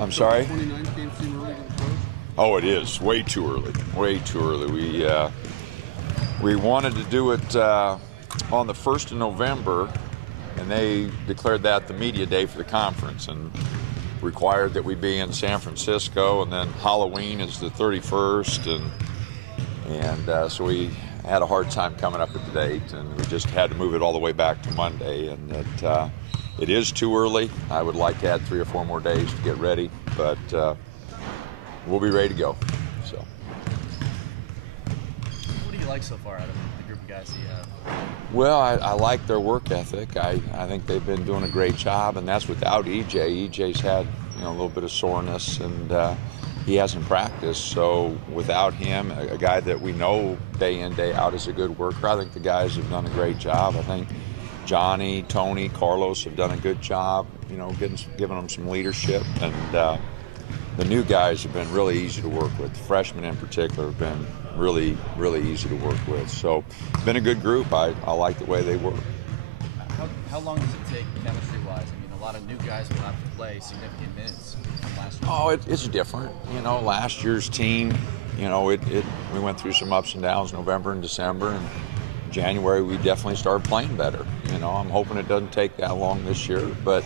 I'm sorry? 29th game seem early to the pros? Oh, it is. Way too early. Way too early. We wanted to do it on the 1st of November, and they declared that the media day for the conference and required that we be in San Francisco, and then Halloween is the 31st, and so we had a hard time coming up with the date, and we just had to move it all the way back to Monday, and it is too early. I would like to add 3 or 4 more days to get ready, but we'll be ready to go. So, what do you like so far out of the group of guys that you have? Well, I like their work ethic. I think they've been doing a great job, and that's without EJ. EJ's had a little bit of soreness, and he hasn't practiced. So without him, a guy that we know day in, day out is a good worker, I think the guys have done a great job. I think Johnny, Tony, Carlos have done a good job, giving them some leadership. And the new guys have been really easy to work with. The freshmen in particular have been really, really easy to work with. So it's been a good group. I like the way they work. How long does it take chemistry-wise? I mean, a lot of new guys will have to play significant minutes from last year. Oh, it's different. Last year's team, we went through some ups and downs November and December, and January we definitely started playing better. I'm hoping it doesn't take that long this year, but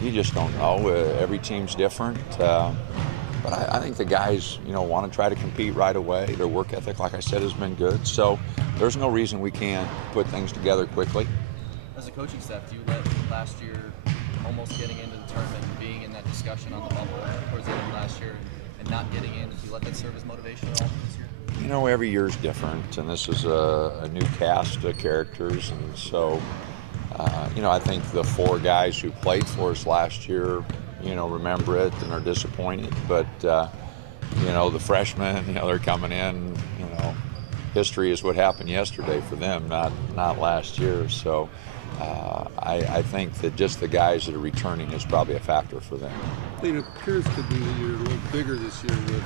you just don't know. Every team's different. But I think the guys, want to try to compete right away. Their work ethic, like I said, has been good. So there's no reason we can't put things together quickly. As a coaching staff, do you let last year almost getting into the tournament and being in that discussion on the bubble towards the end of last year and not getting in, do you let that serve as motivation at all this year? Every year's different, and this is a new cast of characters, and so I think the 4 guys who played for us last year, remember it and are disappointed. But the freshmen, they're coming in. History is what happened yesterday for them, not last year. So I think that just the guys that are returning is probably a factor for them. It appears to be that you're a little bigger this year with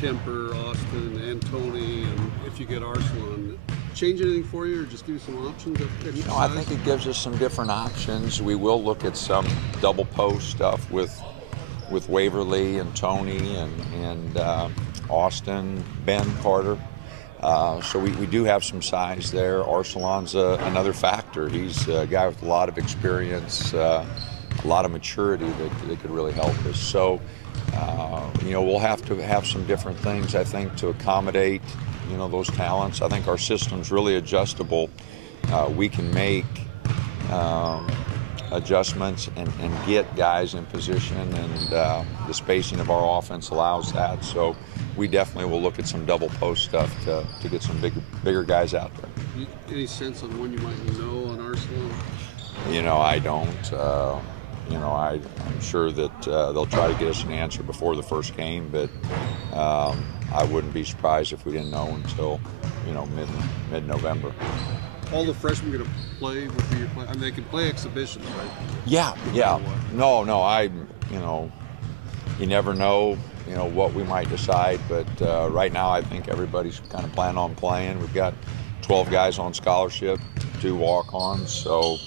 Kemper, Austin, and Tony, and if you get Arsalan. Change anything for you, or just give you some options? I think it gives us some different options. We will look at some double post stuff with Waverly and Tony and Austin, Ben Carter. So we do have some size there. Arsalan's another factor. He's a guy with a lot of experience, a lot of maturity that could really help us. So, we'll have to have some different things, I think, to accommodate, those talents. I think our system's really adjustable. We can make adjustments and get guys in position, and the spacing of our offense allows that. So we definitely will look at some double post stuff to get some bigger guys out there. Any sense on when you might know on Arsalan? I don't. I'm sure that they'll try to get us an answer before the first game, but I wouldn't be surprised if we didn't know until mid-November. All the freshmen going to play would be your play. I mean, they can play exhibitions, right? Yeah. No. You never know, what we might decide. But right now, I think everybody's kind of planning on playing. We've got 12 guys on scholarship, 2 walk-ons. So,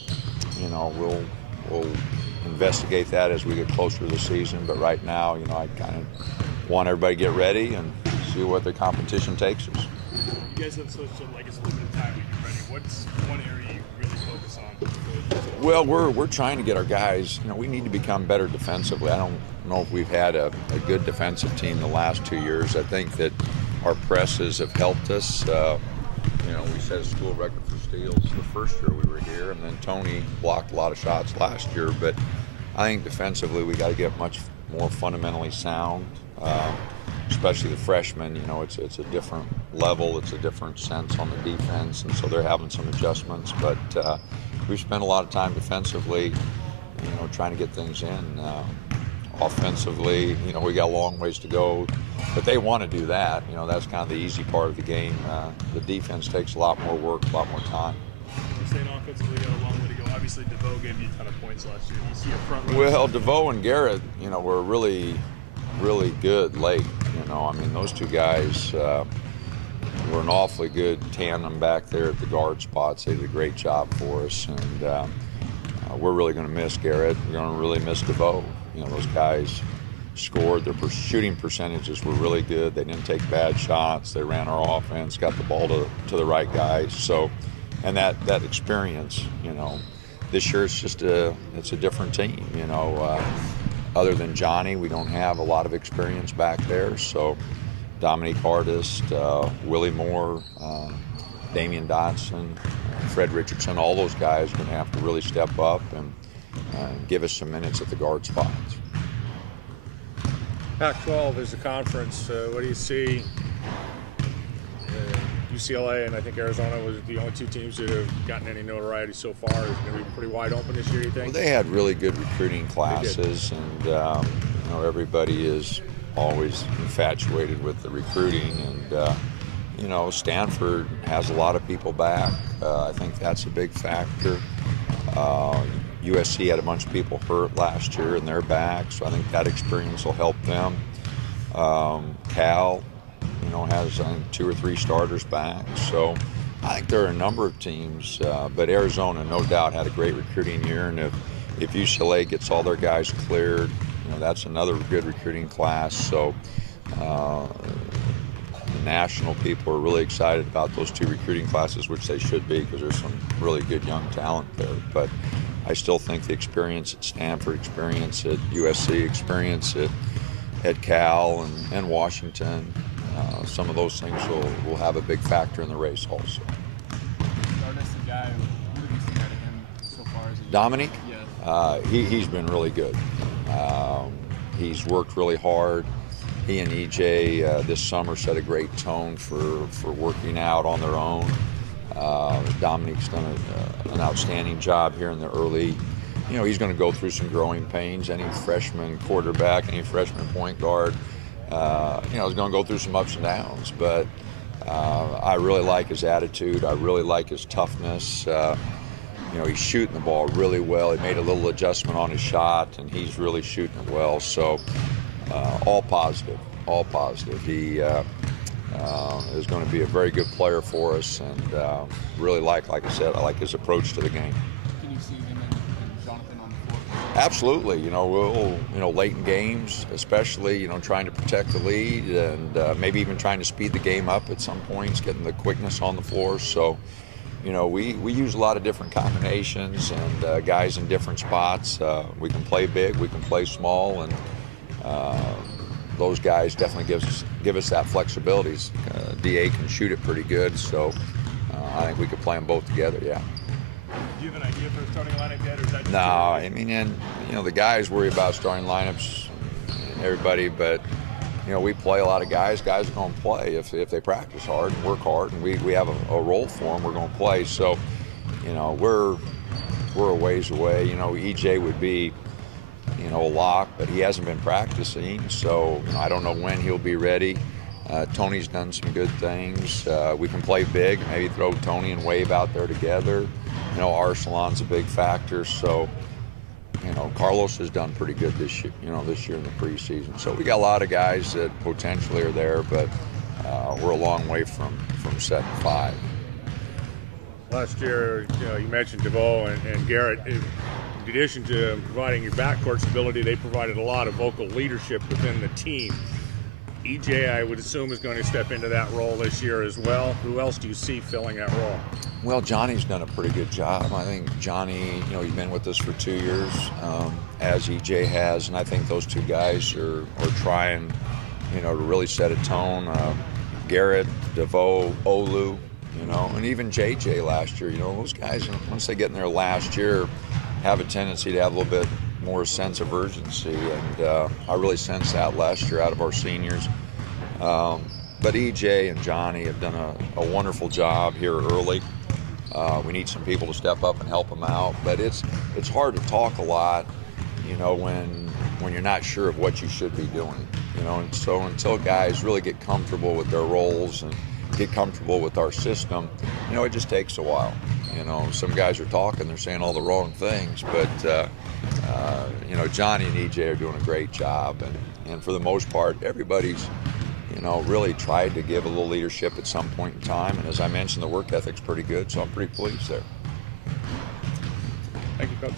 we'll investigate that as we get closer to the season. But right now, I kind of want everybody to get ready and see what the competition takes us. You guys have such a limited time to get ready. What's one area you really focus on? Well, we're trying to get our guys, we need to become better defensively. I don't know if we've had a good defensive team the last 2 years. I think that our presses have helped us. We set a school record for steals the first year we were here, and then Tony blocked a lot of shots last year. But I think defensively we got to get much more fundamentally sound. Especially the freshmen, it's a different level, it's a different sense on the defense, and so they're having some adjustments. But we've spent a lot of time defensively, trying to get things in. Offensively, we got a long ways to go, but they want to do that. That's kind of the easy part of the game. The defense takes a lot more work, a lot more time. You're saying offensively, got a long way to go. Obviously, DeVoe gave you a ton of points last year. You see a front row. Well, DeVoe and Garrett, were really good late. Those 2 guys were an awfully good tandem back there at the guard spots. They did a great job for us, and we're really going to miss Garrett. We're going to really miss DeVoe. Those guys scored. Their shooting percentages were really good. They didn't take bad shots. They ran our offense, got the ball to the right guys. So, and that experience, you know, this year it's a different team. You know, other than Johnny, we don't have a lot of experience back there. So, Dominique Artist, Willie Moore, Damian Dotson, Fred Richardson, all those guys are going to have to really step up and give us some minutes at the guard spots. Pac-12 is a conference. What do you see? UCLA and I think Arizona was the only two teams that have gotten any notoriety so far. Is it going to be pretty wide open this year, you think? Well, they had really good recruiting classes, and you know, everybody is always infatuated with the recruiting, and you know, Stanford has a lot of people back. I think that's a big factor. USC had a bunch of people hurt last year and they're back, so I think that experience will help them. Cal, you know, has I think 2 or 3 starters back, so I think there are a number of teams, but Arizona no doubt had a great recruiting year, and if UCLA gets all their guys cleared, you know, that's another good recruiting class. So the national people are really excited about those 2 recruiting classes, which they should be because there's some really good young talent there. But I still think the experience at Stanford, experience at USC, experience at Cal and Washington, some of those things will have a big factor in the race also. Artist, the guy, what have you seen out of him so far? Dominic? Yeah. He's been really good. He's worked really hard. He and EJ this summer set a great tone for working out on their own. Dominic's done an outstanding job here in the early. You know, he's going to go through some growing pains. Any freshman quarterback, any freshman point guard, you know, is going to go through some ups and downs. But I really like his attitude. I really like his toughness. You know, he's shooting the ball really well. He made a little adjustment on his shot, and he's really shooting it well. So all positive, all positive. He is going to be a very good player for us, and really like I said, I like his approach to the game. Can you see him and Jonathan on the floor? Absolutely. You know, late in games, especially, you know, trying to protect the lead and maybe even trying to speed the game up at some points, getting the quickness on the floor. So, you know, we use a lot of different combinations and guys in different spots. We can play big, we can play small, and those guys definitely give us that flexibility. DA can shoot it pretty good, so I think we could play them both together. Yeah. Do you have an idea for a starting lineup yet, or is that just No, I mean, and you know, the guys worry about starting lineups, everybody, but you know, we play a lot of guys. Guys are going to play if they practice hard and work hard, and we have a role for them. We're going to play. So, you know, we're a ways away. You know, EJ would be, you know, a lock, but he hasn't been practicing, so you know, I don't know when he'll be ready. Tony's done some good things. We can play big, maybe throw Tony and Wave out there together. You know, Arsalan's a big factor, so you know, Carlos has done pretty good this year. You know, this year in the preseason. So we got a lot of guys that potentially are there, but we're a long way from set 5. Last year, you know, you mentioned DeVoe and Garrett. In addition to providing your backcourt stability, they provided a lot of vocal leadership within the team. EJ, I would assume, is going to step into that role this year as well. Who else do you see filling that role? Well, Johnny's done a pretty good job. I think Johnny, you know, he's been with us for 2 years, as EJ has, and I think those 2 guys are trying, you know, to really set a tone. Garrett, DeVoe, Olu, you know, and even JJ last year. You know, those guys, once they get in their last year, have a tendency to have a little bit more sense of urgency, and I really sensed that last year out of our seniors. But EJ and Johnny have done a wonderful job here early. We need some people to step up and help them out, but it's hard to talk a lot, you know, when you're not sure of what you should be doing, you know. And so until guys really get comfortable with their roles and get comfortable with our system, you know, it just takes a while. You know, some guys are talking, they're saying all the wrong things, but you know, Johnny and EJ are doing a great job, and for the most part, everybody's, you know, really tried to give a little leadership at some point in time, and as I mentioned, the work ethic's pretty good, so I'm pretty pleased there. Thank you, Coach.